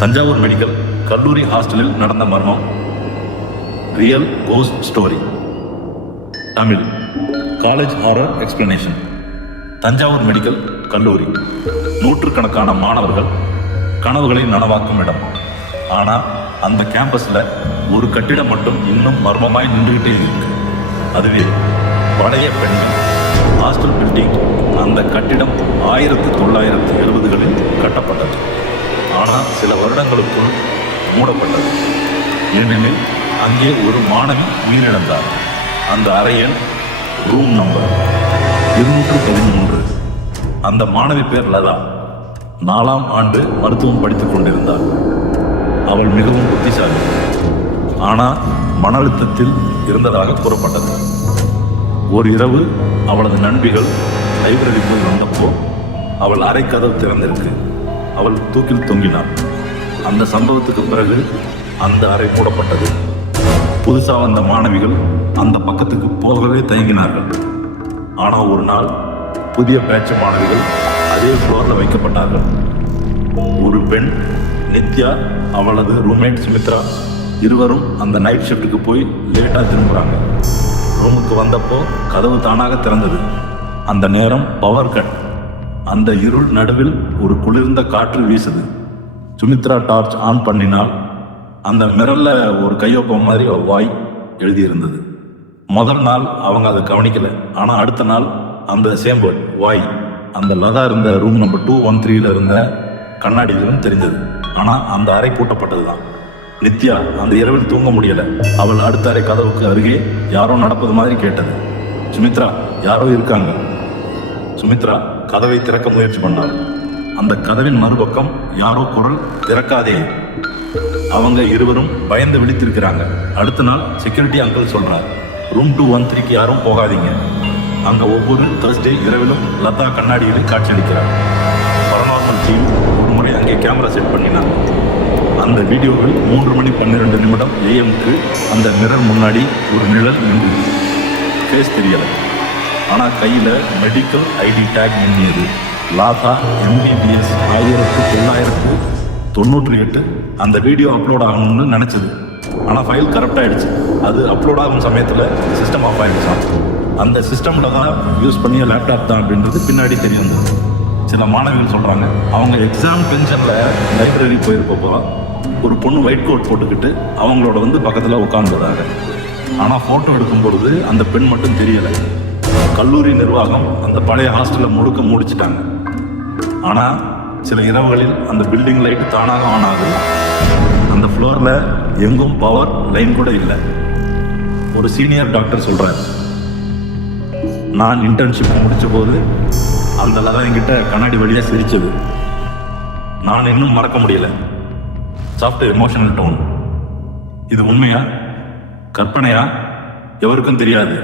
Thanjavur medical கல்லூரி ஹாஸ்டலில் நடந்த மர்மம். Real cost story. Tamil college horror explanation. Thanjavur medical கல்லூரி நூற்றுக்கணக்கான மாணவர்கள் கனவுகளை நனவாக்கும் இடம். ஆனால் அந்த கேம்பஸில் ஒரு கட்டிடம் மட்டும் இன்னும் மர்மமாய் நின்றுகிட்டே இருக்கு. அதுவே பழைய பெண்கள் ஹாஸ்டல் பில்டிங். அந்த கட்டிடம் 1970களில் கட்டப்பட்டது. ஆனால் சில வருடங்களுக்குள் மூடப்பட்டது. ஏனெனில் அங்கே ஒரு மாணவி உயிரிழந்தார். அந்த அறையில் ரூம் நம்பர் 213. அந்த மாணவி பேர் லதா. 4ஆம் ஆண்டு மருத்துவம் படித்துக் கொண்டிருந்தார். அவள் மிகவும் புத்திசாலி, ஆனால் மன அழுத்தத்தில் இருந்ததாக கூறப்பட்டது. ஒரு இரவு அவளது நண்பிகள் லைப்ரரி போய் வந்தப்போ அவள் அறை கதவு திறந்திருக்கு. அவள் தூக்கில் தொங்கினாள். அந்த சம்பவத்துக்கு பிறகு அந்த அறை மூடப்பட்டது. புதுசாக வந்த மாணவிகள் அந்த பக்கத்துக்கு போகவே தயங்கினார்கள். ஆனால் ஒரு நாள் புதிய பேட்ச் மாணவிகள் அதே ஃப்ளோரில் வைக்கப்பட்டார்கள். ஒரு பெண் நித்யா, அவளது ரூம்மேட் சுமித்ரா இருவரும் அந்த நைட் ஷிஃப்ட்டுக்கு போய் லேட்டாக திரும்புகிறாங்க. ரூமுக்கு வந்தப்போ கதவு தானாக திறந்தது. அந்த நேரம் பவர் கட். அந்த இருள் நடுவில் ஒரு குளிர்ந்த காற்று வீசுது. சுமித்ரா டார்ச் ஆன் பண்ணினால் அந்த மிரல்ல ஒரு கையொப்பம் மாதிரி வாய் எழுதியிருந்தது. முதல் நாள் அவங்க அதை கவனிக்கல. ஆனால் அடுத்த நாள் அந்த சேம் வேர்ட் வாய் அந்த லதா இருந்த ரூம் நம்பர் 213 இருந்த கண்ணாடியிலும் தெரிஞ்சது. ஆனால் அந்த அறை பூட்டப்பட்டது தான். நித்யா அந்த இரவில் தூங்க முடியல. அவள் அடுத்த அறை கதவுக்கு அருகே யாரோ நடப்பது மாதிரி கேட்டது. சுமித்ரா, யாரோ இருக்காங்க. சுமித்ரா கதவை திறக்க முயற்சி பண்ணாள். அந்த கதவின் மறுபக்கம் யாரோ குரல், திறக்காதே. அவங்க இருவரும் பயந்து விழித்திருக்கிறாங்க. அடுத்த நாள் செக்யூரிட்டி அங்கிள் சொல்றார், ரூம் 213க்கு யாரும் போகாதீங்க. அங்க ஒவ்வொரு Thursday இரவிலும் லதா கண்ணாடியில் காட்சியளிக்கிறார். பரநார்மல் டீம் ஒரு முறை அங்கே கேமரா செட் பண்ணினாங்க. அந்த வீடியோவில் 3:12 AM அந்த மிரர் முன்னாடி ஒரு நிழல் நின்றது. ஃபேஸ் தெரியலை, ஆனால் கையில் மெடிக்கல் ஐடி டேக் மின்னியது. லாதா MBBS 1998. அந்த வீடியோ அப்லோட் ஆகணும்னு நினச்சது. ஆனால் ஃபைல் கரெக்ட் ஆகிடுச்சு. அது அப்லோட் ஆகும் சமயத்தில் சிஸ்டம் ஆஃப் ஆகிடுச்சான். அந்த சிஸ்டமில் தான் யூஸ் பண்ணிய லேப்டாப் தான் அப்படின்றது பின்னாடி தெரிய வந்தது. சில மாணவிகள் சொல்கிறாங்க, அவங்க எக்ஸாம் டென்ஷனில் லைப்ரரி போயிருப்பப்போ ஒரு பொண்ணு ஒயிட் கோட் போட்டுக்கிட்டு அவங்களோட பக்கத்தில் உட்கார்ந்ததாக. ஆனால் ஃபோட்டோ எடுக்கும் பொழுது அந்த பெண் மட்டும் தெரியலை. கல்லூரி நிர்வாகம் அந்த பழைய ஹாஸ்டலை முழுக்க மூடிச்சிட்டாங்க. ஆனால் சில இரவுகளில் அந்த பில்டிங் லைட் தானாக ஆன் ஆகுது. அந்த ஃப்ளோரில் எங்கும் பவர் லைன் கூட இல்லை. ஒரு சீனியர் டாக்டர் சொல்கிறார், நான் இன்டர்ன்ஷிப் முடித்த போது அந்த லதா என்கிட்ட கண்ணாடி வழியாக சிரிச்சது நான் இன்னும் மறக்க முடியல. Soft emotional tone. இது உண்மையா கற்பனையா எவருக்கும் தெரியாது.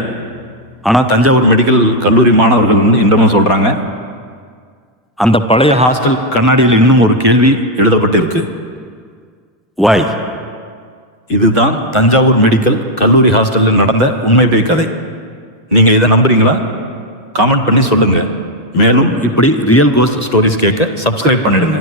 ஆனால் தஞ்சாவூர் மெடிக்கல் கல்லூரி மாணவர்கள் இன்னமும் சொல்கிறாங்க, அந்த பழைய ஹாஸ்டல் கண்ணாடியில் இன்னும் ஒரு கேள்வி எழுதப்பட்டிருக்கு. வாய். இதுதான் தஞ்சாவூர் மெடிக்கல் கல்லூரி ஹாஸ்டலில் நடந்த உண்மை பேய் கதை. நீங்கள் இதை நம்புறீங்களா? காமெண்ட் பண்ணி சொல்லுங்கள். மேலும் இப்படி ரியல் கோஸ்ட் ஸ்டோரிஸ் கேட்க சப்ஸ்கிரைப் பண்ணிடுங்க.